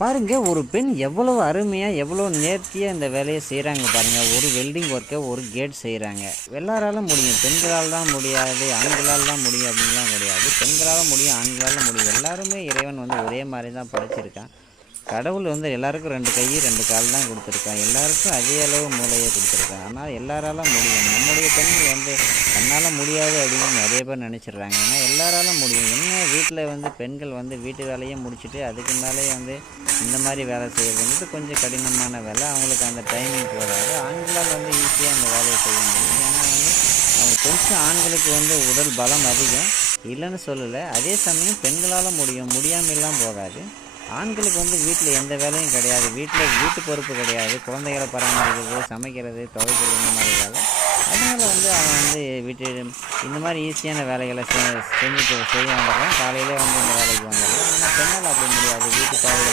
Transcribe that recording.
பாருங்க, ஒரு பெண் எவ்வளவு அருமையா, எவ்வளோ நேர்த்தியா இந்த வேலைய செய்றாங்க பாருங்க. ஒரு வெல்டிங் ஒர்க்க, ஒரு கேட் செய்றாங்க. எல்லாரால முடியும். பெண்களால் தான் முடியாது, ஆண்களால் தான் முடியும் அப்படின்லாம் கிடையாது. பெண்களால முடியும், ஆண்களால முடியும். எல்லாருமே இறைவன் வந்து ஒரே மாரி தான் படைச்சிருக்கான். கடவுள் வந்து எல்லாருக்கும் 2 கை, 2 கால் தான் குடுத்துருக்கான். எல்லாருக்கும் அதே அளவு மூளைய குடுத்துருக்கான். ஆனா எல்லாரால முடியும். நம்முடைய பெண்கள் வந்து தன்னால முடியாது அப்படின்னு நெறைய பேர் நெனைச்சிடுறாங்க. ஆனா எல்லாரால முடியும். என்ன வீட்ல வந்து பெண்கள் வந்து வீட்டு வேலைய முடிச்சுட்டு, அதுக்கு மேலயே வந்து இந்த மாரி வேலை செய்றது வந்துட்டு கொஞ்சம் கடினமான வேலை. அவங்களுக்கு அந்த டைமிங் போதாது. ஆண்களால் வந்து ஈஸியா அந்த வேலைய செய்ய முடியும். ஏன்னா வந்து அவங்க கொஞ்சம் ஆண்களுக்கு வந்து உடல் பலம் அதிகம். இல்லன்னு சொல்லல. அதே சமயம் பெண்களால முடியும். முடியாமல்லாம் போகாது. ஆண்களுக்கு வந்து வீட்ல எந்த வேலையும் கிடையாது. வீட்ல வீட்டு பொறுப்பு கிடையாது. குழந்தைகள பராமரிக்கிறது, சமைக்கிறது, துவைக்கிறது இந்த மாரி வேலை. அதனால வந்து அவன் வந்து வீட்டு இந்த மாரி ஈஸியான வேலைகள செஞ்சுட்டு செய்ய வந்துடுறான். காலையிலே வந்து இந்த வேலைக்கு வந்துடுறான். ஆனா பெண்ணால அப்படி முடியாது. வீட்டு தேவைகள்